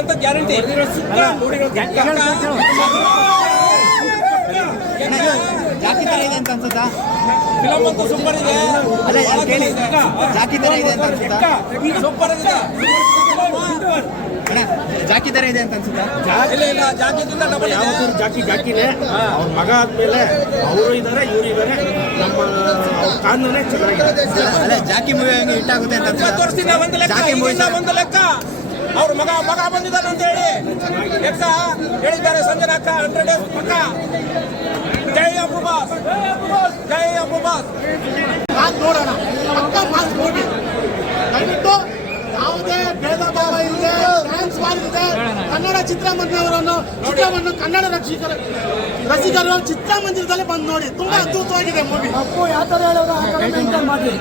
ಅಂತ ಗ್ಯಾರಂಟಿ. ಜಾಕಿ ತರ ಇದೆ ಅಂತ ಅನ್ಸುತ್ತಾ? ಫಿಲಮ್ ಅಂತೂ ಸೂಪರ್ ಇದೆ. ಕೇಳಿ? ಜಾಕಿ ತರ ಇದೆ ಅಂತ ಅನ್ಸುತ್ತಾ? ಸೂಪರ್ ಇದೆ. ಜಾಕಿ ತರ ಇದೆ ಅಂತ ಅನ್ಸುತ್ತಾ? ಇಲ್ಲ ಇಲ್ಲ ಡಬಲ್ ಯಾವತ್ತೂ ಜಾಕಿ ಜಾಕಿನೇ ಅವ್ರ ಮಗ ಆದ್ಮೇಲೆ ಅವರು ಇದಾರೆ ಇವ್ರು ನಮ್ಮ ಕಾನೂನೇ ಅಲ್ಲ ಜಾಕಿ ಮೂವಿ ಹಂಗೆ ಹಿಟ್ ಆಗುತ್ತೆ ಅಂತ ಒಂದು ಲೆಕ್ಕ ಜಾಕಿ ಮೂವಿ ಒಂದು ಲೆಕ್ಕ. ಅವ್ರ ಮಗ ಮಗ ಬಂದಿದ್ದಾನೆ ಅಂತ ಹೇಳಿ. ಎಕ್ಸ ಹೇಳಿದ್ದಾರೆ ಸಂಜನಾ ಅಕ್ಕ ಹಂಡ್ರೆಡ್ ಡೇಸ್ ಪಕ್ಕ ಜೈ ಅಬುಬಾಸ್ ಜೈ ಅಬುಬಾಸ್ ಮಾತು ನೋಡೋಣ ಪಕ್ಕ ಮಾತು ನೋಡಿ ದಯವಿಟ್ಟು ಯಾವುದೇ ಭೇದ ಭಾವ ಇದೆ ಡ್ಯಾನ್ಸ್ ಇದೆ ಕನ್ನಡ ಚಿತ್ರಮಂದಿರವನ್ನು ಚಿತ್ರವನ್ನು ಕನ್ನಡ ರಕ್ಷಕರು ರಸಿಕರು ಚಿತ್ರಮಂದಿರದಲ್ಲಿ ಬಂದು ನೋಡಿ. ತುಂಬಾ ಅದ್ಭುತವಾಗಿದೆ ಮೂವಿ ಯಾವ ಥರ ಹೇಳೋದು? ಮೇಂಟೈನ್ ಮಾಡಿ.